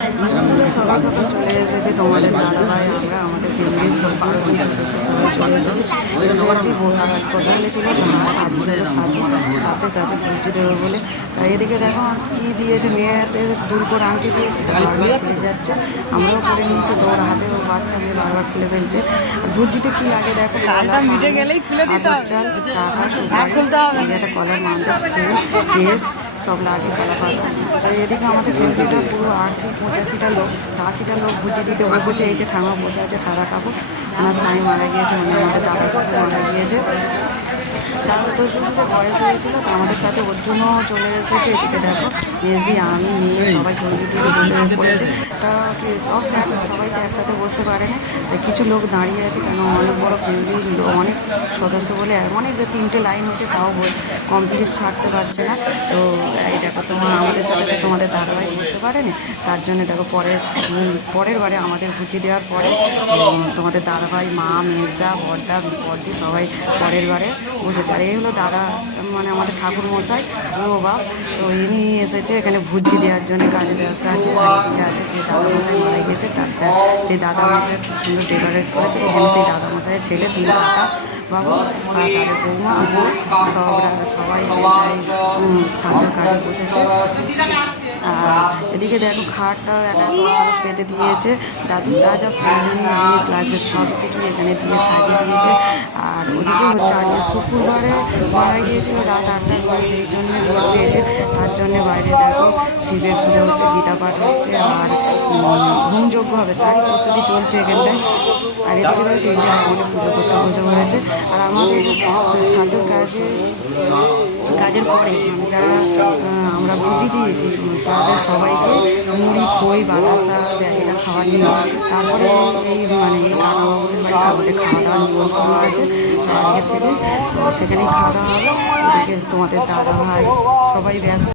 সকাল সকাল চলে এসেছে তোমাদের দাদাভাই, আমরা আমাদের ফ্যামিলির সব 12 জন সদস্য সবাই চলে এসেছি। কথা হয়েছিল আজকে সাতের কাছে পৌঁছে দেবো বলে। তাই এদিকে দেখো কী দিয়েছে, মেয়েতে দুলকোর আংটি দিয়েছে, বারবার খুলে যাচ্ছে। আমরাও করে নিয়েছি, তো ওর হাতে ও বাচ্চা মেয়ে বারবার খুলে ফেলছে। আর ভুজিতে কী লাগে দেখো, আদর চাল, টাকা, সুপারি, একটা কলার মান্দাস, ফুল, কেস সব লাগে, কলা পাতা। তাই এদিকে আমাদের ফ্যামিলিটা পুরো 80-85টা লোক, তো 80টা লোক ভুজি দিতে বসেছে। এই যে ঠাকুমা বসে আছে সাদা কাপড়, আমার স্বামী মারা গিয়েছে, মানে আমাদের দাদা শ্বশুর মারা গিয়েছে। দাদা তো শ্বশুর বয়স হয়েছিল, তো আমাদের সাথে অর্জুনও চলে এসেছে। এদিকে দেখো মেজি, আমি, মেয়ে সবাই ঘুরে বসে পড়েছে। তা সব সবাই তো একসাথে বসতে পারে না, তাই কিছু লোক দাঁড়িয়ে আছে, কেন অনেক বড় ফ্যামিলির অনেক সদস্য বলে অনেক 3টে লাইন হচ্ছে, তাও কমপ্লিট ছাড়তে পারছে না। তো এই দেখো আমাদের সাথে তো তোমাদের দাদাভাই বুঝতে পারেনি, তার জন্য দেখো পরের বারে আমাদের ভুজি দেওয়ার পরে তোমাদের দাদাভাই, মা, মেজদা, বড়দি সবাই পরের বারে বসেছে। আর এই হলো দাদা, মানে আমাদের ঠাকুর মশাই ও বাপ, তো ইনি এসেছে এখানে ভুজি দেওয়ার জন্য, কাজের ব্যবস্থা আছে। আর এদিকে আছে যে দাদা মশাই মারা গিয়েছে, তার সেই দাদা মশাই খুব সুন্দর ডেকোরেট করেছে। এখানে সেই দাদা মশাইয়ের ছেলে 3 কাকা বাবু আর তাদের বৌমা বউ সবাই সাধ্য কাজে বসেছে। আর এদিকে দেখো খাটটা একটা তরকারি পেতে দিয়েছে, দাদু যা যা প্রয়োজনীয় জিনিস লাগবে সব কিছু এখানে দিয়ে সাজিয়ে দিয়েছে। আর ওদিকে হচ্ছে আজকে শুক্রবারে মারা গিয়েছিল রাত 8টার পরে, সেই জন্য রোজ পেয়েছে। তার জন্যে বাইরে দেখো শিবের পুজো হচ্ছে, গীতা পাঠ হচ্ছে, আর হোমযজ্ঞ হবে, তারই প্রস্তুতি চলছে এখানটায়। আর এদিকে দেখো 3টে আমাদের পুজো করতে বসে পড়েছে। আর আমাদের সাধুর কাজের পরে মানে যারা আমরা ভুজি দিয়েছি তাদের সবাইকে মুড়ি, খই, বাতাসা দেয়, এটা খাবার নিয়ে। তারপরে এই কাকাবাবুদের বাড়ি আমাদের খাওয়া দাওয়ার নিমন্ত্রণ আছে আগের থেকে, তো সেখানেই খাওয়া দাওয়া হবে। এদিকে তোমাদের দাদা ভাই সবাই ব্যস্ত।